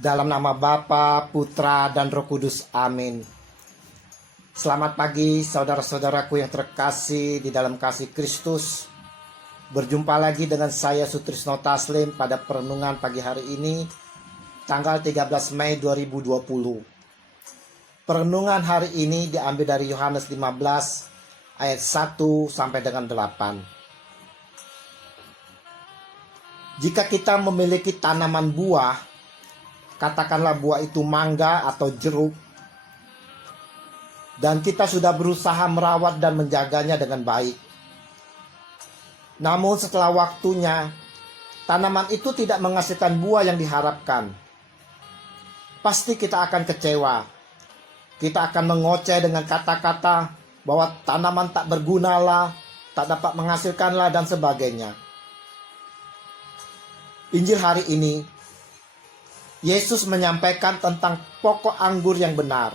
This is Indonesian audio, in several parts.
Dalam nama Bapa, Putra, dan Roh Kudus. Amin. Selamat pagi saudara-saudaraku yang terkasih di dalam kasih Kristus. Berjumpa lagi dengan saya Sutrisno Taslim pada perenungan pagi hari ini, tanggal 13 Mei 2020. Perenungan hari ini diambil dari Yohanes 15 ayat 1 sampai dengan 8. Jika kita memiliki tanaman buah, katakanlah buah itu mangga atau jeruk, dan kita sudah berusaha merawat dan menjaganya dengan baik. Namun setelah waktunya, tanaman itu tidak menghasilkan buah yang diharapkan. Pasti kita akan kecewa. Kita akan mengoceh dengan kata-kata bahwa tanaman tak bergunalah, tak dapat menghasilkanlah, dan sebagainya. Injil hari ini, Yesus menyampaikan tentang pokok anggur yang benar.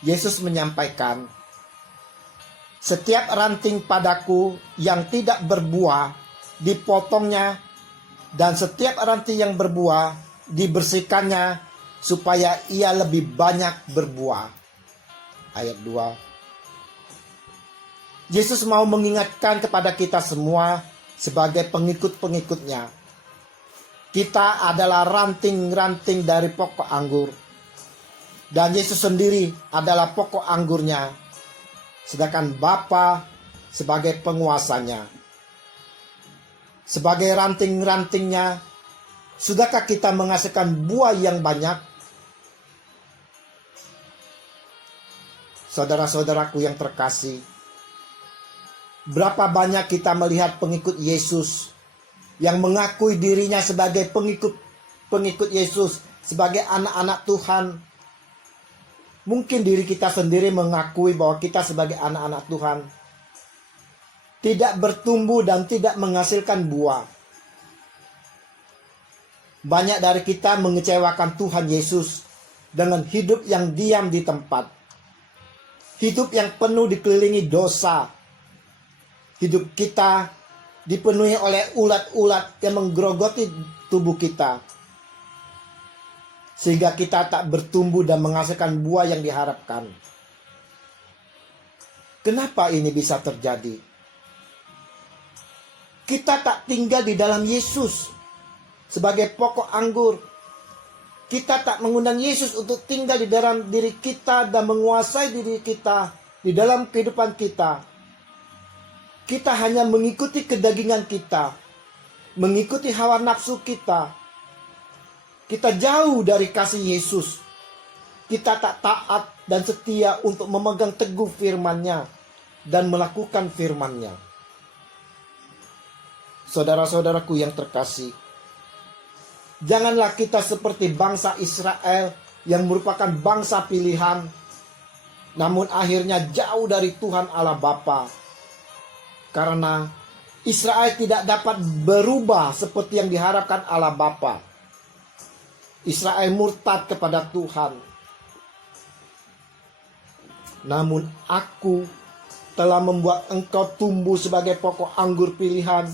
Yesus menyampaikan, setiap ranting padaku yang tidak berbuah dipotongnya, dan setiap ranting yang berbuah dibersihkannya supaya ia lebih banyak berbuah. Ayat 2. Yesus mau mengingatkan kepada kita semua sebagai pengikut-pengikutnya. Kita adalah ranting-ranting dari pokok anggur, dan Yesus sendiri adalah pokok anggurnya, sedangkan Bapa sebagai penguasanya. Sebagai ranting-rantingnya, sudahkah kita menghasilkan buah yang banyak? Saudara-saudaraku yang terkasih, berapa banyak kita melihat pengikut Yesus yang mengakui dirinya sebagai pengikut Yesus, sebagai anak-anak Tuhan. Mungkin diri kita sendiri mengakui bahwa kita sebagai anak-anak Tuhan tidak bertumbuh dan tidak menghasilkan buah. Banyak dari kita mengecewakan Tuhan Yesus dengan hidup yang diam di tempat, hidup yang penuh dikelilingi dosa. Hidup kita dipenuhi oleh ulat-ulat yang menggerogoti tubuh kita, sehingga kita tak bertumbuh dan menghasilkan buah yang diharapkan. Kenapa ini bisa terjadi? Kita tak tinggal di dalam Yesus sebagai pokok anggur. Kita tak mengundang Yesus untuk tinggal di dalam diri kita dan menguasai diri kita di dalam kehidupan kita. Kita hanya mengikuti kedagingan kita, mengikuti hawa nafsu kita. Kita jauh dari kasih Yesus. Kita tak taat dan setia untuk memegang teguh firman-Nya dan melakukan firman-Nya. Saudara-saudaraku yang terkasih, janganlah kita seperti bangsa Israel yang merupakan bangsa pilihan, namun akhirnya jauh dari Tuhan Allah Bapa. Karena Israel tidak dapat berubah seperti yang diharapkan Allah Bapa. Israel murtad kepada Tuhan. Namun aku telah membuat engkau tumbuh sebagai pokok anggur pilihan,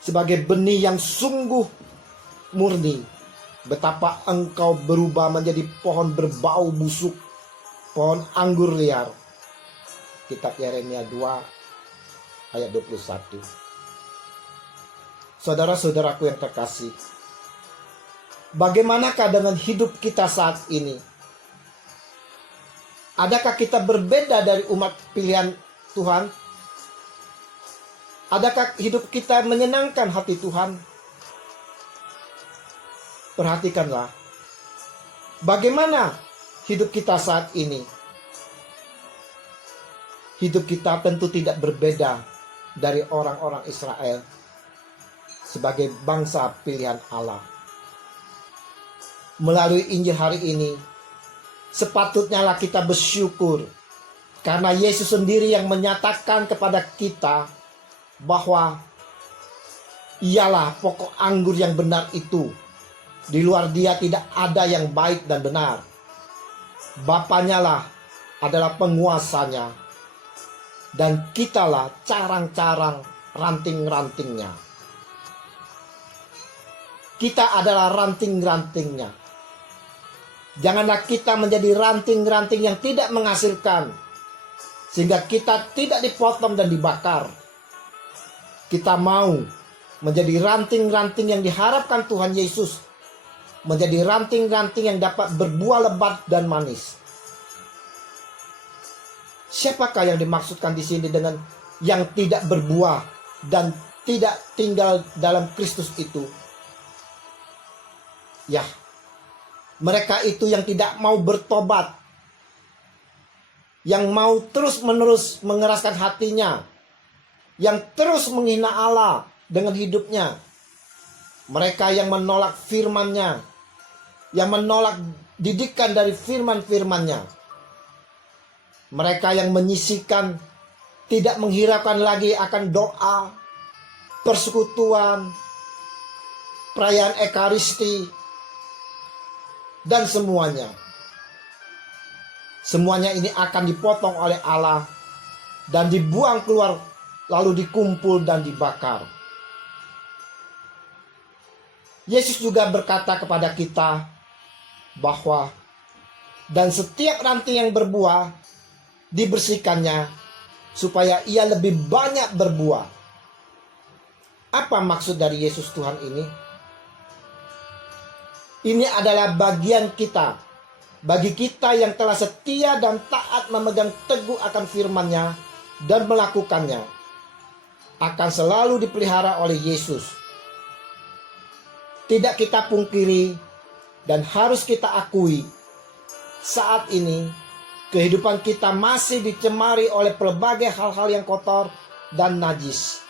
sebagai benih yang sungguh murni. Betapa engkau berubah menjadi pohon berbau busuk, pohon anggur liar. Kitab Yeremia 2 ayat 21. Saudara-saudaraku yang terkasih, bagaimanakah dengan hidup kita saat ini? Adakah kita berbeda dari umat pilihan Tuhan? Adakah hidup kita menyenangkan hati Tuhan? Perhatikanlah, bagaimana hidup kita saat ini? Hidup kita tentu tidak berbeda dari orang-orang Israel sebagai bangsa pilihan Allah. Melalui Injil hari ini, sepatutnya lah kita bersyukur karena Yesus sendiri yang menyatakan kepada kita bahwa ialah pokok anggur yang benar itu. Di luar Dia tidak ada yang baik dan benar. Bapanya lah adalah penguasanya, dan kitalah carang-carang ranting-rantingnya. kita adalah ranting-rantingnya. Janganlah kita menjadi ranting-ranting yang tidak menghasilkan, sehingga kita tidak dipotong dan dibakar. Kita mau menjadi ranting-ranting yang diharapkan Tuhan Yesus, menjadi ranting-ranting yang dapat berbuah lebat dan manis. Siapakah yang dimaksudkan di sini dengan yang tidak berbuah dan tidak tinggal dalam Kristus itu? Ya, mereka itu yang tidak mau bertobat, yang mau terus-menerus mengeraskan hatinya, yang terus menghina Allah dengan hidupnya. Mereka yang menolak firman-Nya, yang menolak didikan dari firman-firman-Nya. Mereka yang menyisihkan, tidak menghiraukan lagi akan doa, persekutuan, perayaan Ekaristi, dan semuanya. Semuanya ini akan dipotong oleh Allah dan dibuang keluar, lalu dikumpul dan dibakar. Yesus juga berkata kepada kita bahwa dan setiap ranting yang berbuah dibersihkannya supaya ia lebih banyak berbuah. Apa maksud dari Yesus Tuhan ini? Ini adalah bagian kita, bagi kita yang telah setia dan taat memegang teguh akan firman-Nya dan melakukannya, akan selalu dipelihara oleh Yesus. Tidak kita pungkiri dan harus kita akui, saat ini kehidupan kita masih dicemari oleh berbagai hal-hal yang kotor dan najis.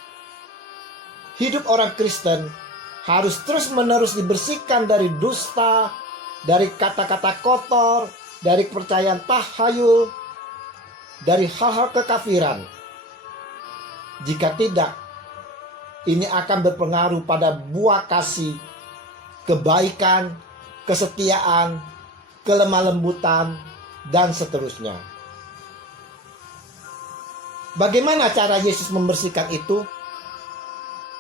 Hidup orang Kristen harus terus-menerus dibersihkan dari dusta, dari kata-kata kotor, dari kepercayaan tahayul, dari hal-hal kekafiran. Jika tidak, ini akan berpengaruh pada buah kasih, kebaikan, kesetiaan, kelemah lembutan, dan seterusnya. Bagaimana cara Yesus membersihkan itu?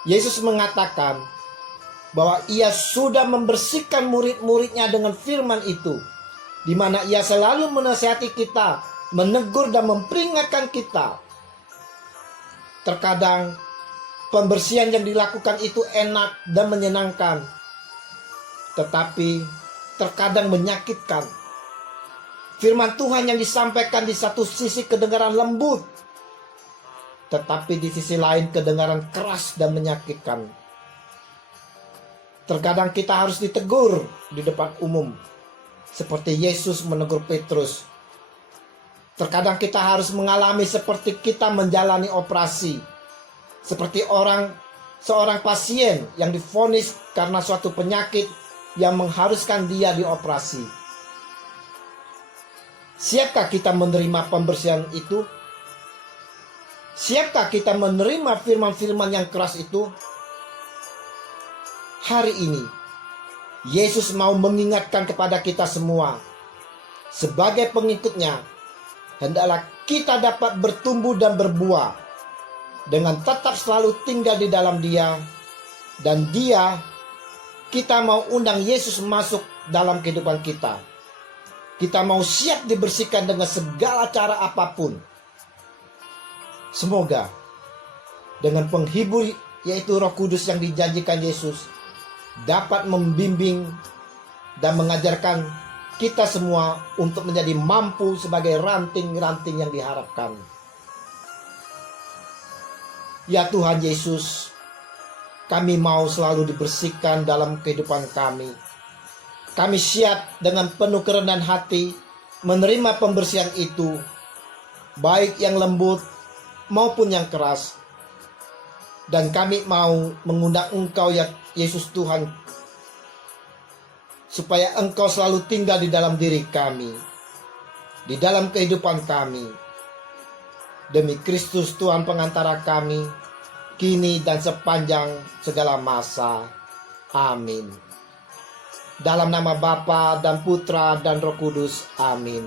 Yesus mengatakan bahwa ia sudah membersihkan murid-muridnya dengan firman itu, di mana ia selalu menasihati kita, menegur dan memperingatkan kita. Terkadang pembersihan yang dilakukan itu enak dan menyenangkan, tetapi terkadang menyakitkan. Firman Tuhan yang disampaikan di satu sisi kedengaran lembut, tetapi di sisi lain kedengaran keras dan menyakitkan. Terkadang kita harus ditegur di depan umum, seperti Yesus menegur Petrus. Terkadang kita harus mengalami seperti kita menjalani operasi, seperti seorang pasien yang divonis karena suatu penyakit yang mengharuskan dia dioperasi. Siapkah kita menerima pembersihan itu? Siapkah kita menerima firman-firman yang keras itu? Hari ini, Yesus mau mengingatkan kepada kita semua, sebagai pengikutnya, hendaklah kita dapat bertumbuh dan berbuah, dengan tetap selalu tinggal di dalam Dia, dan kita mau undang Yesus masuk dalam kehidupan kita. Kita mau siap dibersihkan dengan segala cara apapun. Semoga dengan penghibur yaitu Roh Kudus yang dijanjikan Yesus dapat membimbing dan mengajarkan kita semua untuk menjadi mampu sebagai ranting-ranting yang diharapkan. Ya Tuhan Yesus, kami mau selalu dibersihkan dalam kehidupan kami. Kami siap dengan penuh kerendahan hati menerima pembersihan itu, baik yang lembut maupun yang keras. Dan kami mau mengundang Engkau ya Yesus Tuhan, supaya Engkau selalu tinggal di dalam diri kami, di dalam kehidupan kami. Demi Kristus Tuhan pengantara kami, kini dan sepanjang segala masa. Amin. Dalam nama Bapa dan Putra dan Roh Kudus. Amin.